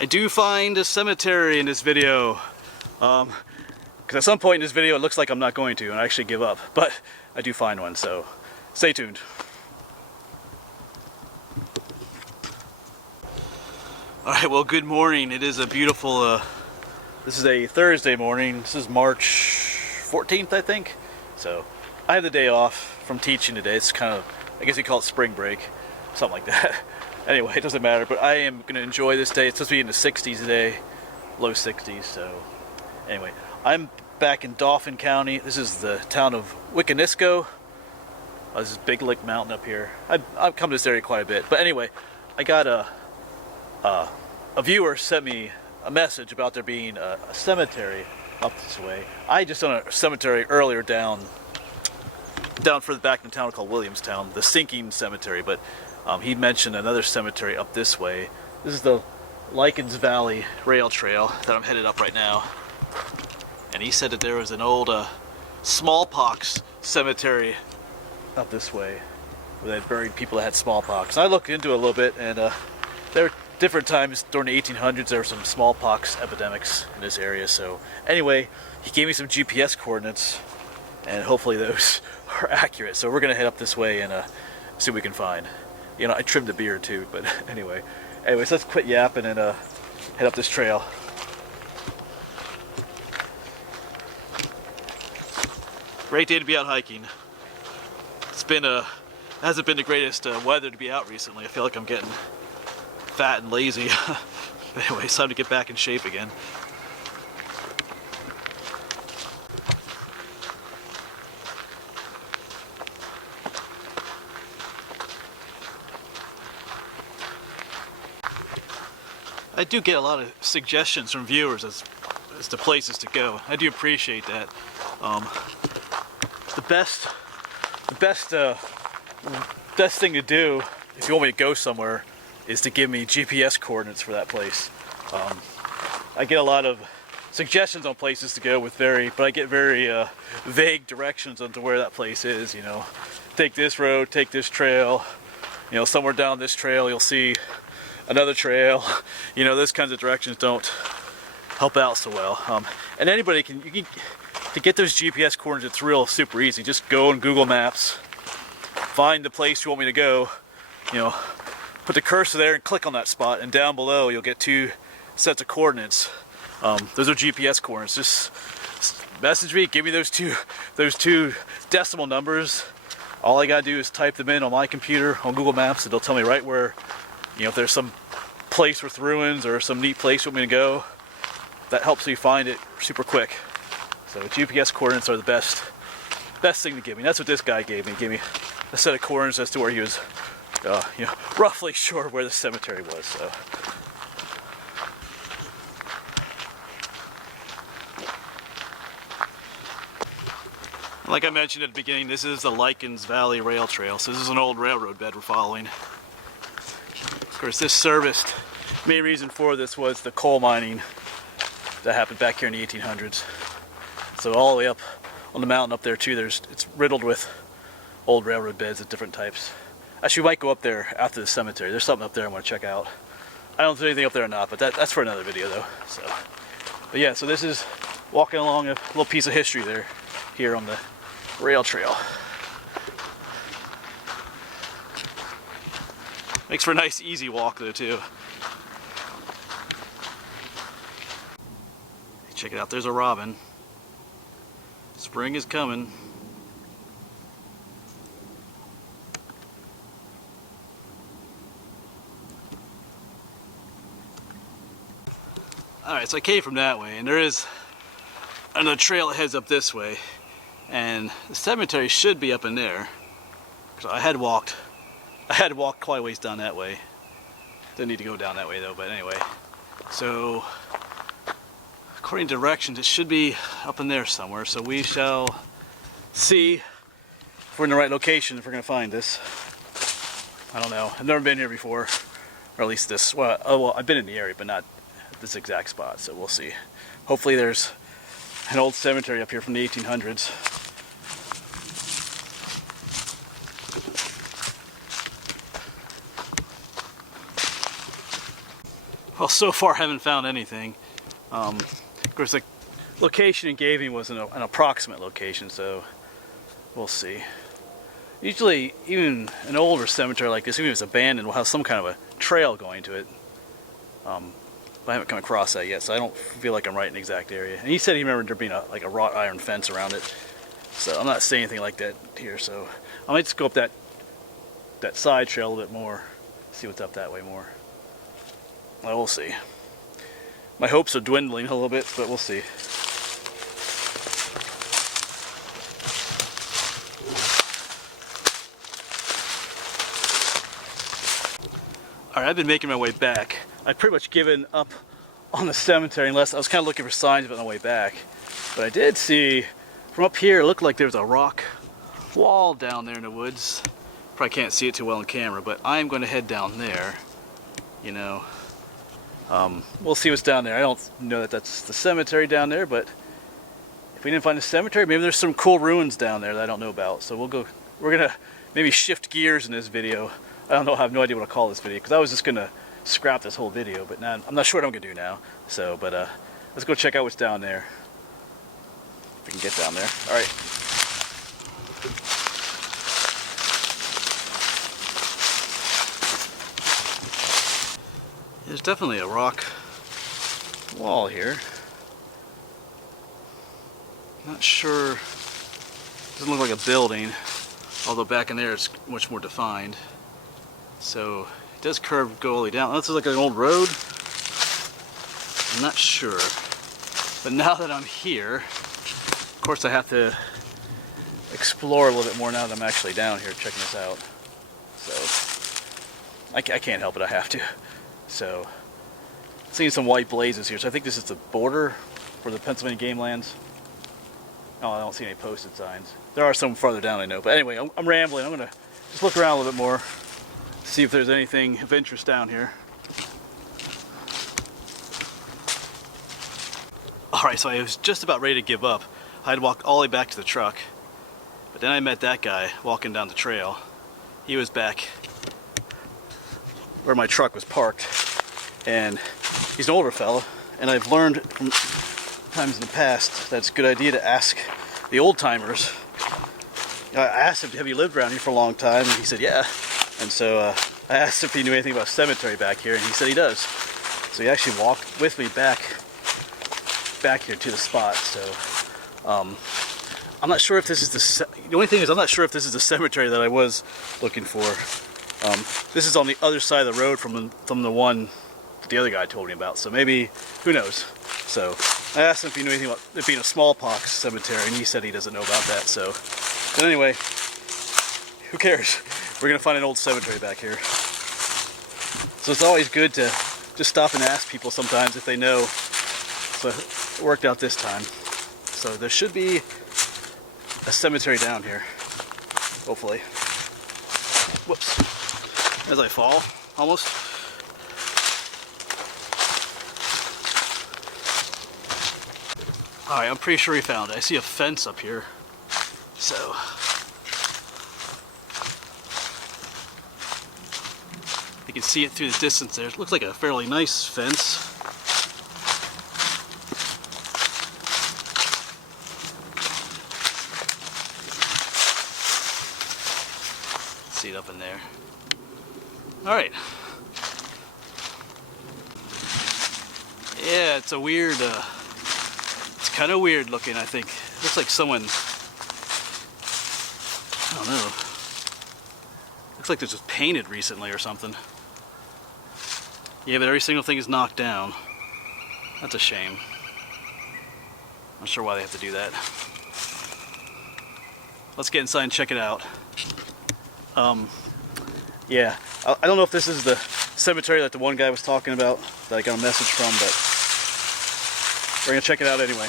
I do find a cemetery in this video. Because at some point in this video it looks like I'm not going to, and I actually give up. But I do find one, so stay tuned. Alright, well, good morning. It is a beautiful, this is a Thursday morning. This is March 14th, I think. So, I have the day off from teaching today. It's kind of, I guess you call it spring break. Something like that. Anyway, it doesn't matter, but I am going to enjoy this day. It's supposed to be in the 60s today. Low 60s, so... Anyway, I'm back in Dauphin County. This is the town of Wiconisco. This is Big Lick Mountain up here. I've come to this area quite a bit. But anyway, I got a viewer sent me a message about there being a cemetery up this way. I just done a cemetery earlier down further back in town called Williamstown, the Sinking Cemetery, but he mentioned another cemetery up this way. This is the Lycans Valley Rail Trail that I'm headed up right now. And he said that there was an old smallpox cemetery up this way where they buried people that had smallpox. And I looked into it a little bit, and there were different times during the 1800s there were some smallpox epidemics in this area. So anyway, he gave me some GPS coordinates, and hopefully those are accurate. So we're gonna head up this way and see what we can find. You know, I trimmed the beard too, but anyway. Anyways, let's quit yapping and head up this trail. Great day to be out hiking. It's been hasn't been the greatest weather to be out recently. I feel like I'm getting fat and lazy. Anyway, it's time to get back in shape again. I do get a lot of suggestions from viewers as to places to go. I do appreciate that. The best thing to do if you want me to go somewhere is to give me GPS coordinates for that place. I get a lot of suggestions on places to go but I get very vague directions onto where that place is. You know, take this road, take this trail. You know, somewhere down this trail you'll see another trail. You know, those kinds of directions don't help out so well. And anybody to get those GPS coordinates, it's super easy. Just go on Google Maps, find the place you want me to go, you know, put the cursor there and click on that spot, and down below you'll get two sets of coordinates. Those are GPS coordinates. Just message me, give me those two decimal numbers. All I gotta do is type them in on my computer on Google Maps, and it'll tell me right where, you know, if there's some place with ruins or some neat place you want me to go. That helps me find it super quick. So GPS coordinates are the best thing to give me. That's what this guy gave me. He gave me a set of coordinates as to where he was, you know, roughly sure where the cemetery was. So. Like I mentioned at the beginning, this is the Lycans Valley Rail Trail. So this is an old railroad bed we're following. Of course, this serviced, main reason for this was the coal mining that happened back here in the 1800s. So all the way up on the mountain up there too, it's riddled with old railroad beds of different types. Actually, we might go up there after the cemetery. There's something up there I want to check out. I don't know if there's anything up there or not, but that's for another video though. So, but yeah, so this is walking along a little piece of history there, here on the rail trail. Makes for a nice easy walk though too. Check it out, there's a robin. Spring is coming. Alright, so I came from that way, and there is another trail that heads up this way, and the cemetery should be up in there. So I had walked quite a ways down that way. Didn't need to go down that way though, but anyway. So according to directions, it should be up in there somewhere. So we shall see if we're in the right location, if we're going to find this. I don't know. I've never been here before, or at least this. Well, I've been in the area, but not at this exact spot. So we'll see. Hopefully, there's an old cemetery up here from the 1800s. Well, so far I haven't found anything. Of course, the location he gave me was an approximate location, so we'll see. Usually, even an older cemetery like this, even if it's abandoned, will have some kind of a trail going to it. But I haven't come across that yet, so I don't feel like I'm right in the exact area. And he said he remembered there being like a wrought iron fence around it. So I'm not saying anything like that here, so I might just go up that side trail a little bit more, see what's up that way more. Well, we'll see. My hopes are dwindling a little bit, but we'll see. Alright, I've been making my way back. I've pretty much given up on the cemetery unless I was kind of looking for signs of it on the way back. But I did see, from up here, it looked like there was a rock wall down there in the woods. Probably can't see it too well on camera, but I'm going to head down there, you know. We'll see what's down there. I don't know that that's the cemetery down there, but if we didn't find the cemetery, maybe there's some cool ruins down there that I don't know about. So we're gonna maybe shift gears in this video. I don't know, I have no idea what to call this video, because I was just gonna scrap this whole video, but now I'm not sure what I'm gonna do now. So, but let's go check out what's down there. If we can get down there. All right. There's definitely a rock wall here. Not sure. Doesn't look like a building, although back in there it's much more defined. So it does curve, go all the way down. This is like an old road. I'm not sure. But now that I'm here, of course I have to explore a little bit more now that I'm actually down here checking this out. So I can't help it, I have to. So, seeing some white blazes here. So I think this is the border for the Pennsylvania game lands. Oh, I don't see any posted signs. There are some farther down, I know. But anyway, I'm rambling. I'm going to just look around a little bit more, see if there's anything of interest down here. Alright, so I was just about ready to give up. I had walked all the way back to the truck. But then I met that guy walking down the trail. He was back where my truck was parked, and he's an older fella, and I've learned from times in the past that it's a good idea to ask the old timers. I asked him, have you lived around here for a long time? And he said, yeah. And so I asked if he knew anything about a cemetery back here, and he said he does. So he actually walked with me back here to the spot. So I'm not sure if this is the only thing is, I'm not sure if this is the cemetery that I was looking for. This is on the other side of the road from the one that the other guy told me about, so maybe, who knows. So I asked him if he knew anything about it being a smallpox cemetery, and he said he doesn't know about that. So, but anyway, who cares? We're gonna find an old cemetery back here. So it's always good to just stop and ask people sometimes if they know. So it worked out this time. So there should be a cemetery down here, hopefully. Whoops. As I fall, almost. Alright, I'm pretty sure he found it. I see a fence up here. So. You can see it through the distance there. It looks like a fairly nice fence. See it up in there. Alright. Yeah, it's a weird, it's kind of weird looking, I think. Looks like someone, I don't know. Looks like this was painted recently or something. Yeah, but every single thing is knocked down. That's a shame. I'm not sure why they have to do that. Let's get inside and check it out. Yeah, I don't know if this is the cemetery that the one guy was talking about that I got a message from, but we're gonna check it out anyway.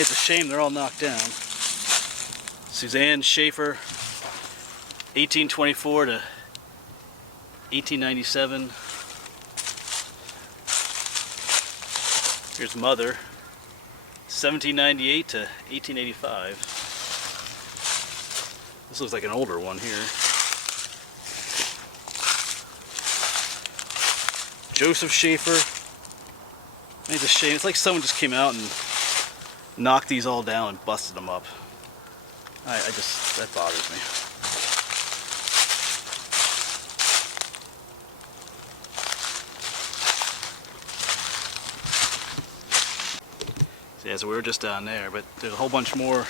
It's a shame they're all knocked down. Suzanne Schaefer, 1824 to 1897. Here's Mother, 1798 to 1885. This looks like an older one here. Joseph Schaefer. It's a shame. It's like someone just came out and knocked these all down and busted them up. That bothers me. So yeah, so we were just down there, but there's a whole bunch more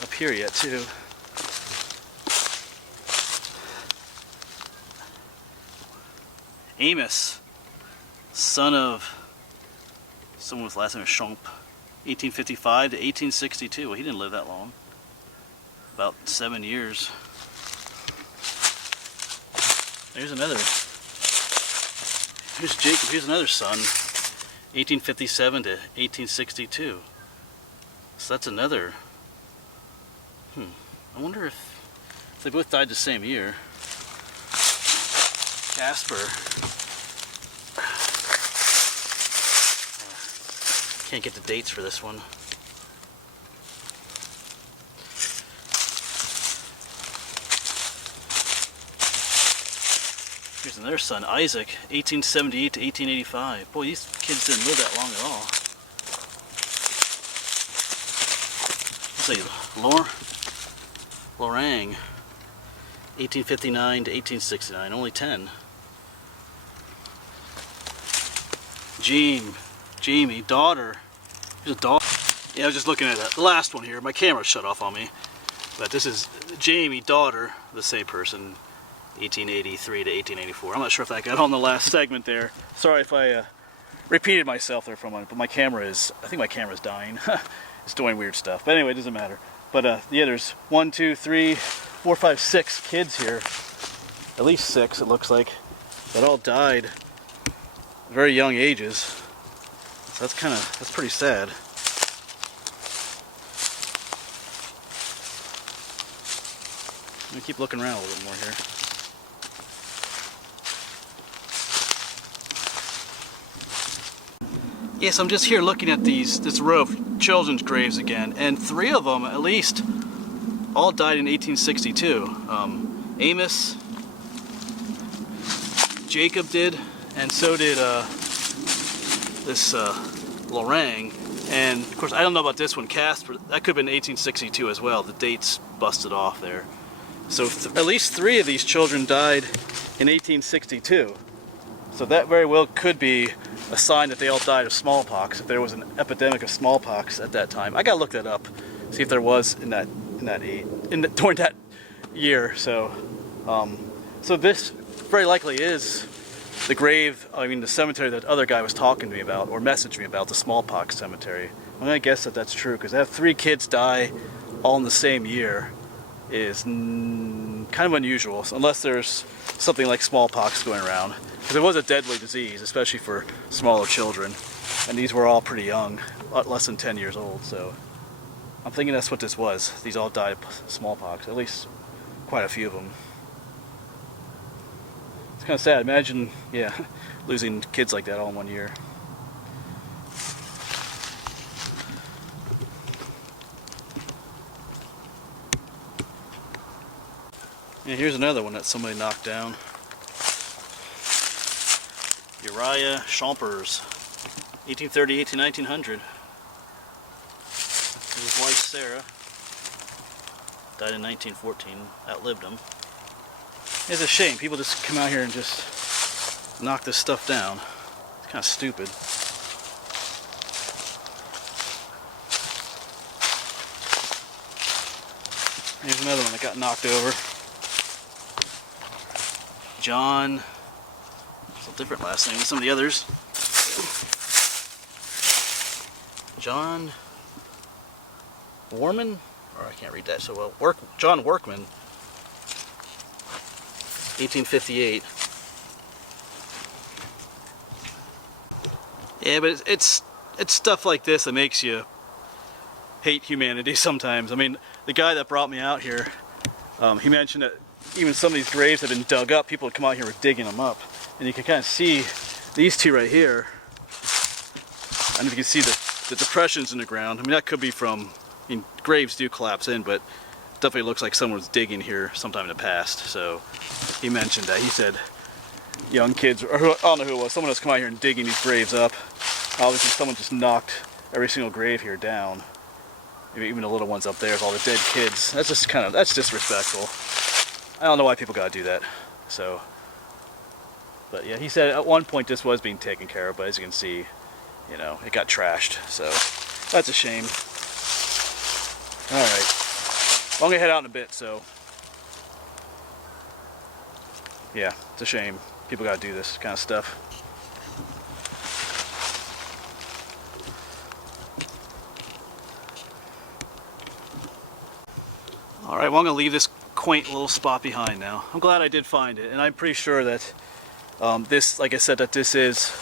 up here yet too. Amos, son of someone with last name Schomp, 1855 to 1862. Well, he didn't live that long. About 7 years. There's another. Here's Jacob. Here's another son, 1857 to 1862. So that's another. I wonder if they both died the same year. Casper. Can't get the dates for this one. Here's another son, Isaac, 1878 to 1885. Boy, these kids didn't live that long at all. Let's see, Lorang, 1859 to 1869, only 10. Jamie, daughter. Here's a daughter. Yeah, I was just looking at the last one here. My camera shut off on me. But this is Jamie, daughter, the same person, 1883 to 1884. I'm not sure if that got on the last segment there. Sorry if I repeated myself there for a moment, but I think my camera's dying. It's doing weird stuff. But anyway, it doesn't matter. But yeah, there's 1, 2, 3, 4, 5, 6 kids here. At least 6, it looks like, that all died at very young ages. So that's pretty sad. I'm gonna keep looking around a little bit more here. Yes, I'm just here looking at this row of children's graves again, and 3 of them, at least, all died in 1862. Amos, Jacob did, and so did this Lorang. And of course, I don't know about this one, Casper. That could have been 1862 as well. The date's busted off there. So at least 3 of these children died in 1862. So that very well could be a sign that they all died of smallpox, if there was an epidemic of smallpox at that time. I gotta look that up, see if there was during that year. So, so this very likely is the grave. I mean, the cemetery that other guy was talking to me about, or messaged me about, the smallpox cemetery. I'm gonna guess that that's true, because to have 3 kids die all in the same year is kind of unusual, unless there's something like smallpox going around. Because it was a deadly disease, especially for smaller children. And these were all pretty young, less than 10 years old. So I'm thinking that's what this was. These all died of smallpox, at least quite a few of them. It's kind of sad. Imagine, yeah, losing kids like that all in 1 year. And here's another one that somebody knocked down. Uriah Schompers, 1838 to 1900. His wife Sarah died in 1914, outlived him. It's a shame, people just come out here and just knock this stuff down. It's kind of stupid. Here's another one that got knocked over. John, it's a different last name than some of the others. John Warman, or I can't read that so well. John Workman, 1858. Yeah, but it's stuff like this that makes you hate humanity sometimes. I mean, the guy that brought me out here, he mentioned that even some of these graves have been dug up. People would come out here with digging them up, and you can kind of see these 2 right here. And you can see the depressions in the ground. I mean, that could be from, I mean, graves do collapse in, but definitely looks like someone was digging here sometime in the past. So he mentioned that. He said young kids, or I don't know who it was, someone was coming out here and digging these graves up. Obviously someone just knocked every single grave here down. Maybe even the little ones up there with all the dead kids. That's just that's disrespectful. I don't know why people gotta do that. So, but yeah, he said at one point this was being taken care of, but as you can see, you know, it got trashed. So that's a shame. All right, well, I'm gonna head out in a bit. So yeah, it's a shame. People gotta do this kind of stuff. All right, well, I'm gonna leave this quaint little spot behind now. I'm glad I did find it, and I'm pretty sure that this, like I said, that this is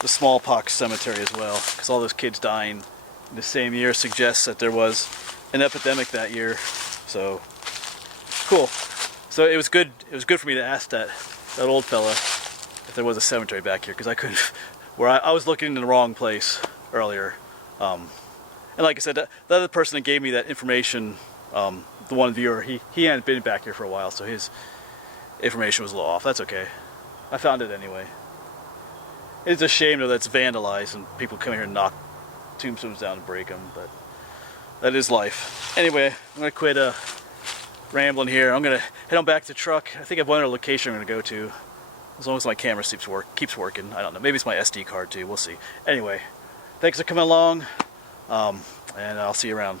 the smallpox cemetery as well, because all those kids dying in the same year suggests that there was an epidemic that year. So cool. So it was good. It was good for me to ask that old fella if there was a cemetery back here, because I couldn't. Where I was looking in the wrong place earlier. And like I said, the other person that gave me that information, the one viewer, he hadn't been back here for a while, so his information was a little off. That's okay. I found it anyway. It's a shame though that it's vandalized and people come here and knock tombstones down and break them, but that is life. Anyway, I'm gonna quit rambling here. I'm gonna head on back to the truck. I think I have one other location I'm gonna go to, as long as my camera keeps working. I don't know. Maybe it's my SD card too. We'll see. Anyway, thanks for coming along, and I'll see you around.